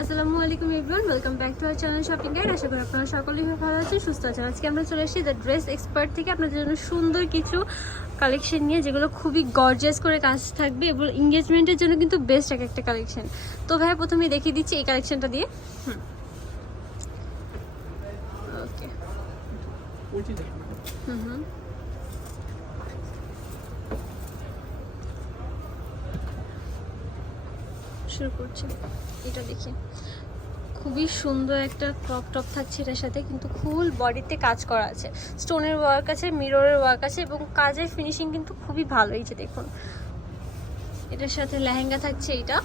আসসালামু আলাইকুম everyone welcome back to our channel shopping guide আশা করি আপনারা সকলেই ভালো আছেন সুস্থ আছেন। আজকে আমরা চলে এসেছি দ্য ড্রেস এক্সপার্ট থেকে। আপনাদের জন্য সুন্দর কিছু কালেকশন নিয়ে যেগুলো খুবই গর্জিয়াস করে কাজ থাকবে এবং এঙ্গেজমেন্টের জন্য কিন্তু বেস্ট এক একটা কালেকশন তো ভাই প্রথমে দেখিয়ে দিচ্ছি এই কালেকশনটা দিয়ে। হুম। ওকে হুম হুম। শুরু করছি। এটা দেখি। খুবই সুন্দর একটা ক্রপ টপ থাকছে এটার সাথে, কিন্তু ফুল বডিতে কাজ করা আছে। স্টোনের ওয়ার্ক আছে, মিররের ওয়ার্ক আছে, এবং কাজের ফিনিশিং কিন্তু খুবই ভালো। এই যে দেখুন। এটার সাথে লেহেঙ্গা থাকছে, এটা।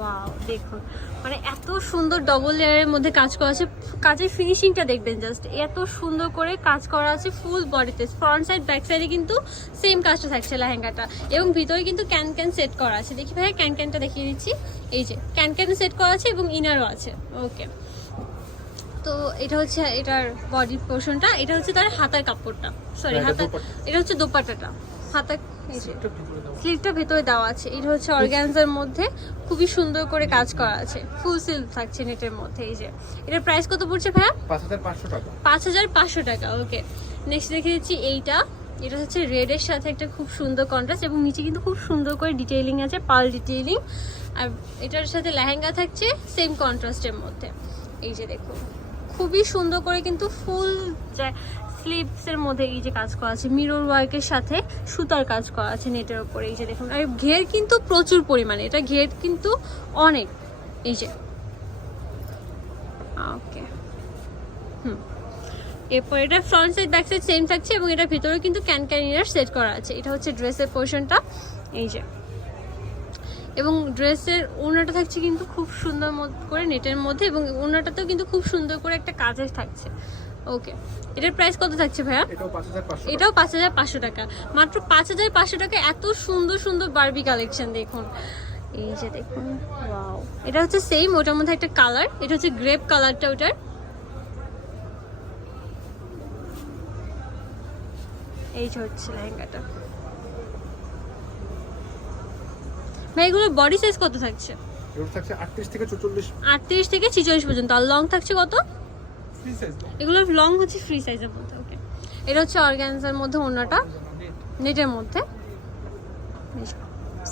ওয়াও দেখুন। মানে এত সুন্দর ডবল লেয়ারের মধ্যে কাজ করা আছে। কাজের ফিনিশিংটা দেখবেন জাস্ট এত সুন্দর করে কাজ করা আছে ফুল বডিতে ফ্রন্ট সাইড ব্যাক সাইডে কিন্তু সেম কাজটা থাকছে লেহেঙ্গাটা। এবং ভিতরে কিন্তু ক্যান ক্যান সেট করা আছে। দেখি ভাই ক্যান ক্যানটা দেখিয়ে দিচ্ছি। এই যে ক্যান ক্যান সেট করা আছে এবং ইনারও আছে। ওকে তো এটা হচ্ছে এটার বডি পোর্শনটা এটা হচ্ছে তার হাতার কাপড়টা। সরি হ্যাঁ, এটা হাতা দোপাট্টা। এটা হচ্ছে দোপাট্টাটা। হাতা এই যে স্লিভটা ভেতরে দেওয়া আছে। এটা হচ্ছে অর্গ্যানজার মধ্যে খুবই সুন্দর করে কাজ করা আছে। ফুল সিল্ক থাকছে নেটের মধ্যে এই যে। এটার প্রাইস কত পড়ছে ভাইয়া? পাঁচ হাজার পাঁচশো টাকা। পাঁচ হাজার পাঁচশো টাকা ওকে নেক্সট দেখে দিচ্ছি এইটা। এটা হচ্ছে রেডের সাথে একটা খুব সুন্দর কন্ট্রাস্ট এবং নিচে কিন্তু খুব সুন্দর করে ডিটেইলিং আছে পাল ডিটেইলিং আর এটার সাথে লেহেঙ্গা থাকছে সেম কন্ট্রাস্টের মধ্যে। এই যে দেখুন খুবই সুন্দর করে কিন্তু ফুল স্লিভসের মধ্যে এই যে কাজ করা আছে মিরর ওয়ার্কের সাথে সুতার কাজ করা আছে নেটের উপরে, এই যে দেখুন। আর ঘের কিন্তু প্রচুর পরিমাণে, এটা ঘের কিন্তু অনেক, এই যে। ওকে হুম। এরপর এটা front side back side same থাকছে এবং এটার ভিতরে কিন্তু ক্যান ক্যানিয়ার সেট করা আছে। এটা হচ্ছে ড্রেসের পোর্শনটা এই যে। এবং ড্রেসের ওনাটা থাকছে কিন্তু খুব সুন্দর করে নেটের মধ্যে এবং ওনাটাতেও কিন্তু খুব সুন্দর করে একটা কাজের থাকছে। ওকে এটার প্রাইস কত থাকছে ভাইয়া? এটাও পাঁচ হাজার পাঁচশো টাকা। মাত্র পাঁচ হাজার পাঁচশো টাকা এত সুন্দর সুন্দর বারবি কালেকশন দেখুন। এই যে দেখুন ওয়াও এটা হচ্ছে সেম ওটার মধ্যে একটা কালার এটা হচ্ছে গ্রেপ কালারটা ওটার। এই হচ্ছে লেহেঙ্গাটা। ভাই এগুলোর বডি সাইজ কত থাকছে? থাকছে আটত্রিশ থেকে চৌচল্লিশ। আটত্রিশ থেকে ছিচল্লিশ পর্যন্ত। আর লং থাকছে কত? এগুলোর লং হচ্ছে ফ্রি সাইজের মধ্যে ওকে এটা হচ্ছে অর্গ্যানজার মধ্যে অন্যটা নেটের মধ্যে।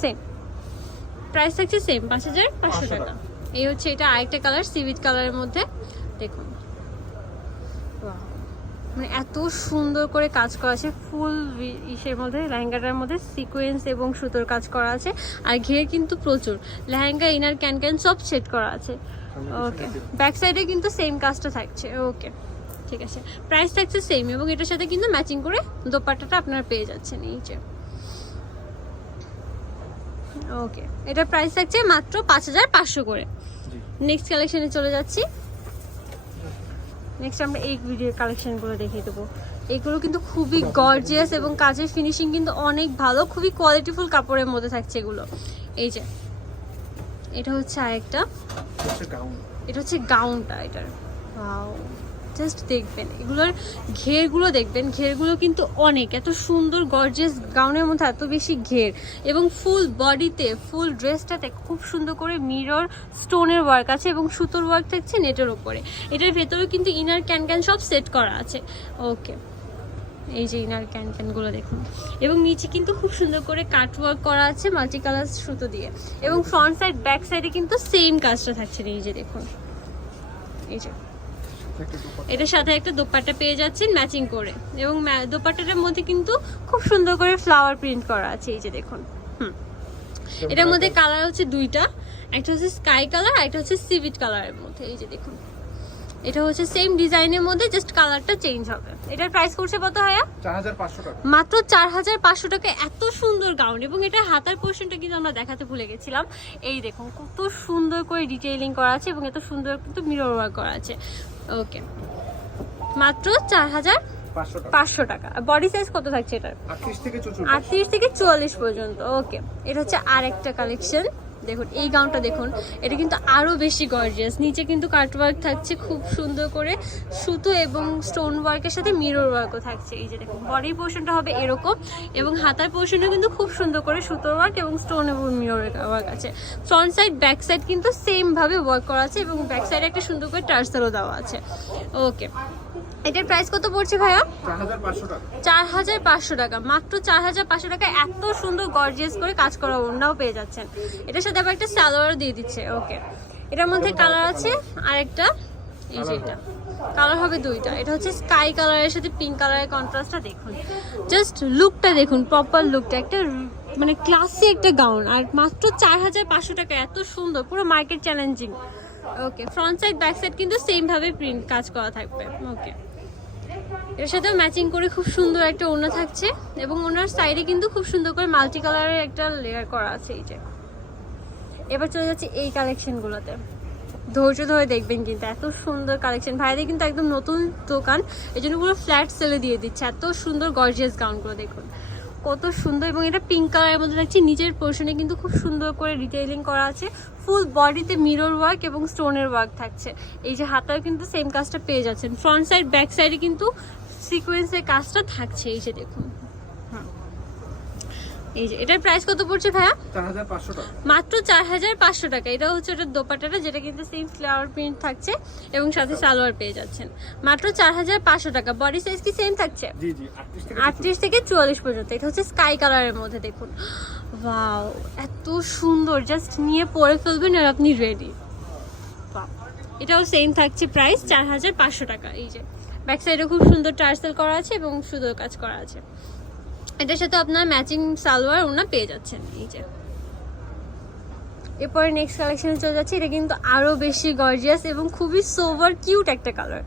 সেম প্রাইস থাকছে সেম পাঁচ হাজার পাঁচশো টাকা। টাকা। এই হচ্ছে এটা আরেকটা কালার সিভিট কালারের মধ্যে। দেখুন। মানে এত সুন্দর করে কাজ করা আছে ফুল ইসের মধ্যে লেহেঙ্গাটার মধ্যে সিকোয়েন্স এবং সুতোর কাজ করা আছে। আর ঘের কিন্তু প্রচুর। লেহেঙ্গা ইনার ক্যান ক্যান সব সেট করা আছে। ওকে ব্যাক সাইডে কিন্তু সেম কাজটা থাকছে। ওকে ঠিক আছে। প্রাইস থাকছে সেম এবং এটার সাথে কিন্তু ম্যাচিং করে দোপাট্টাটা আপনারা পেয়ে যাচ্ছেন এই যে। ওকে এটার প্রাইস থাকছে মাত্র পাঁচ হাজার পাঁচশো করে। নেক্সট কালেকশনে চলে যাচ্ছি। নেক্সট আমরা এই ভিডিও কালেকশনগুলো দেখিয়ে দেবো। এগুলো কিন্তু খুবই গর্জিয়াস এবং কাজের ফিনিশিং কিন্তু অনেক ভালো খুবই কোয়ালিটিফুল কাপড়ের মধ্যে থাকছে এগুলো। এই যে এটা হচ্ছে আরেকটা। এটা হচ্ছে গাউনটা এটার। জাস্ট দেখবেন। এগুলোর ঘেরগুলো দেখবেন। ঘেরগুলো কিন্তু অনেক। এত সুন্দর গর্জেস গাউনের মধ্যে এত বেশি ঘের। এবং ফুল বডিতে ফুল ড্রেসটাতে খুব সুন্দর করে মিরর স্টোনের ওয়ার্ক আছে এবং সুতোর ওয়ার্ক থাকছে নেটের ওপরে এটার ভেতরে কিন্তু ইনার ক্যান ক্যান সব সেট করা আছে। ওকে এই যে ইনার ক্যান ক্যানগুলো দেখুন। এবং নিচে কিন্তু খুব সুন্দর করে কাট ওয়ার্ক করা আছে মাল্টি কালার সুতো দিয়ে। এবং ফ্রন্ট সাইড ব্যাক সাইডে কিন্তু সেম কাজটা থাকছে এই যে দেখুন। এই যে। এটার সাথে একটা দোপাট্টা পেয়ে যাচ্ছেন ম্যাচিং করে। এবং দোপাট্টাটার মধ্যে কিন্তু খুব সুন্দর করে ফ্লাওয়ার প্রিন্ট করা আছে, এই যে দেখুন। হুম। এটার মধ্যে কালার হচ্ছে দুইটা, একটা হচ্ছে স্কাই কালার আর একটা হচ্ছে সিভিট কালারের মধ্যে, এই যে দেখুন। এটা হচ্ছে সেম ডিজাইনের মধ্যে জাস্ট কালারটা চেঞ্জ হবে। এটার প্রাইস করছে কত হয় মাত্র চার হাজার পাঁচশো টাকা এত সুন্দর গাউন এবং এটা হাতার পোর্শনটা কিন্তু আমরা দেখাতে ভুলে গেছিলাম। এই দেখুন কত সুন্দর করে ডিটেইলিং করা আছে এবং এত সুন্দর কিন্তু মিরর ওয়ার্ক করা আছে। ওকে মাত্র চার হাজার পাঁচশো টাকা। বডি সাইজ কত থাকছে এটার? আটত্রিশ থেকে চুয়াল্লিশ পর্যন্ত। ওকে এটা হচ্ছে আরেকটা কালেকশন দেখুন এই গাউনটা দেখুন। এটা কিন্তু আরও বেশি গর্জিয়াস নিচে কিন্তু কাটওয়ার্ক থাকছে খুব সুন্দর করে। সুতো এবং স্টোন ওয়ার্কের সাথে মিরর ওয়ার্কও থাকছে। এই যে দেখুন বডি পোর্শনটা হবে এরকম এবং হাতার পোর্শনটা কিন্তু খুব সুন্দর করে সুতোর ওয়ার্ক এবং স্টোন এবং মিরর ওয়ার্ক আছে। ফ্রন্ট সাইড ব্যাক সাইড কিন্তু সেমভাবে ওয়ার্ক করা আছে এবং ব্যাক সাইডে একটা সুন্দর করে টার্সালও দেওয়া আছে। ওকে এটার প্রাইস কত পড়ছে ভাইয়া? চার হাজার পাঁচশো টাকা। মাত্র চার হাজার পাঁচশো টাকা এত সুন্দর গর্জিয়াস করে কাজ করা ওড়নাও পেয়ে যাচ্ছেন। এটার সাথে আবার একটা সালোয়ারও দিয়ে দিচ্ছে ওকে এটার মধ্যে কালার আছে আর একটা এই যে এটা। কালার হবে দুইটা। এটা হচ্ছে স্কাই কালারের সাথে পিঙ্ক কালারের কন্ট্রাস্টটা দেখুন। জাস্ট লুকটা দেখুন প্রপার লুকটা একটা মানে ক্লাসি একটা গাউন আর মাত্র চার হাজার পাঁচশো টাকা এত সুন্দর পুরো market challenging okay front side back side কিন্তু সেম ভাবে প্রিন্ট কাজ করা থাকবে। ওকে এর সাথেও ম্যাচিং করে খুব সুন্দর একটা ওড়না থাকছে এবং ওনার সাইডে কিন্তু খুব সুন্দর করে মাল্টি কালারের একটা লেয়ার করা আছে এই যে। এবার চলে যাচ্ছে এই কালেকশনগুলোতে ধৈর্য ধরে দেখবেন কিন্তু, এত সুন্দর কালেকশন ভাইদের কিন্তু একদম নতুন দোকান এই জন্য পুরো ফ্ল্যাট সেলে দিয়ে দিচ্ছে। এত সুন্দর গর্জিয়াস গাউনগুলো দেখুন। কত সুন্দর এবং এটা পিঙ্ক কালারের মধ্যে দেখছি নিজের পোর্শনে কিন্তু খুব সুন্দর করে ডিটেইলিং করা আছে। ফুল বডিতে মিরর ওয়ার্ক এবং স্টোনের ওয়ার্ক থাকছে। এই যে হাতাও কিন্তু সেম কাজটা পেয়ে যাচ্ছেন। ফ্রন্ট সাইড ব্যাক সাইডে কিন্তু সিকোয়েন্সের কাজটা থাকছে। এই যে দেখুন। এই যে এটার প্রাইস কত পড়ছে ভাইয়া? মাত্র চার হাজার পাঁচশো টাকা। এটা হচ্ছে ওটার দোপাটাটা যেটা কিন্তু সেম ফ্লাওয়ার প্রিন্ট থাকছে এবং সাথে সালোয়ার পেয়ে যাচ্ছেন। মাত্র চার হাজার পাঁচশো টাকা। বডি সাইজ কি সেম থাকছে? আটত্রিশ থেকে আটত্রিশ থেকে চুয়াল্লিশ পর্যন্ত। এটা হচ্ছে স্কাই কালারের মধ্যে দেখুন। ওয়াও এত সুন্দর। জাস্ট নিয়ে পরে ফেলবেন আর আপনি রেডি এটাও সেম থাকছে প্রাইস চার হাজার পাঁচশো টাকা। এই যে ব্যাক সাইডে খুব সুন্দর টার্সেল করা আছে এবং সুন্দর কাজ করা আছে। এটার সাথে আপনার ম্যাচিং সালোয়ার ওনা পেয়ে যাচ্ছেন, এই যে। এরপরে নেক্সট কালেকশনে চলে যাচ্ছে, এটা কিন্তু আরও বেশি গর্জিয়াস এবং খুবই সোভার কিউট একটা কালার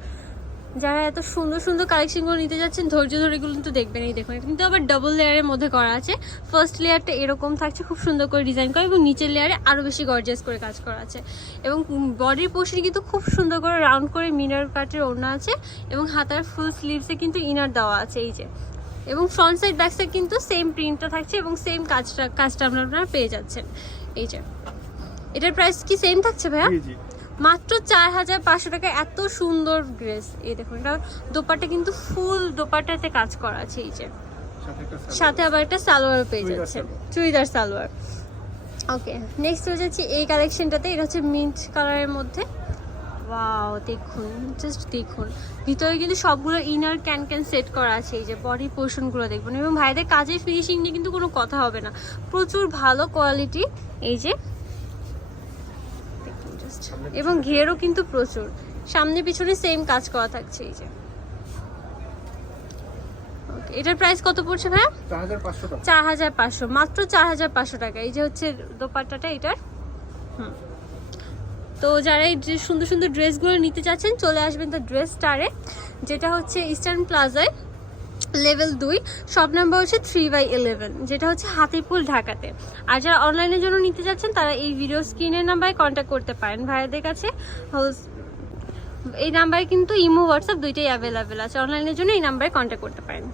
যারা এত সুন্দর সুন্দর কালেকশনগুলো নিতে যাচ্ছেন, ধৈর্য ধরে এগুলো কিন্তু দেখবেন, এই দেখুন কিন্তু আবার ডাবল লেয়ারের মধ্যে করা আছে। ফার্স্ট লেয়ারটা এরকম থাকছে, খুব সুন্দর করে ডিজাইন করা এবং নিচের লেয়ারে আরও বেশি গর্জিয়াস করে কাজ করা আছে। এবং বডির পোর্শন কিন্তু খুব সুন্দর করে রাউন্ড করে মিনার কাটের ওড়না আছে এবং হাতার ফুল স্লিভসে কিন্তু ইনার দেওয়া আছে, এই যে। এবং ফ্রন্ট সাইড ব্যাক সাইড কিন্তু সেম প্রিন্টটা থাকছে এবং সেম কাজটা কাজটা আপনারা আপনারা পেয়ে যাচ্ছেন। এই যে। এটার প্রাইস কি সেম থাকছে ভাইয়া? মাত্র চার হাজার পাঁচশো টাকা এত সুন্দর ড্রেস এই দেখুন এটা দোপাট্টা কিন্তু ফুল দোপাট্টাতে কাজ করা আছে এই যে। সাথে আবার একটা সালোয়ার পেয়ে যাচ্ছে সালোয়ার। চুড়িদার সালোয়ার। ওকে নেক্সট হয়ে যাচ্ছে এই কালেকশনটাতে এটা হচ্ছে মিন্ট কালারের মধ্যে। ওয়াও দেখুন জাস্ট দেখুন। ভিতরে কিন্তু সবগুলো ইনার ক্যান ক্যান সেট করা আছে এই যে বডি পোর্শনগুলো দেখবেন এবং ভাইদের কাজের ফিনিশিং নিয়ে কিন্তু কোনো কথা হবে না। প্রচুর ভালো কোয়ালিটি এই যে। এবং ঘেরও কিন্তু প্রচুর। সামনে পিছনে সেম কাজ করা থাকছে এই যে। এটার প্রাইস কত পড়ছে ভাইয়া? চার হাজার পাঁচশো চার হাজার পাঁচশো মাত্র চার হাজার পাঁচশো টাকা। এই যে হচ্ছে দোপাট্টাটা এটার। হুম। তো যারা এই সুন্দর সুন্দর ড্রেসগুলো নিতে চাচ্ছেন চলে আসবেন তো ড্রেস স্টারে, যেটা হচ্ছে ইস্টার্ন প্লাজায় লেভেল দুই শপ নাম্বার হচ্ছে থ্রি বাই ইলেভেন যেটা হচ্ছে হাতিপুল ঢাকাতে। আর যারা অনলাইনের জন্য নিতে যাচ্ছেন, তারা এই ভিডিও স্ক্রিনের নাম্বারে কন্ট্যাক্ট করতে পারেন। ভাইয়াদের কাছে এই নাম্বারে কিন্তু ইমো হোয়াটসঅ্যাপ দুইটাই অ্যাভেলেবেল আছে। অনলাইনের জন্য এই নাম্বারে কন্ট্যাক্ট করতে পারেন।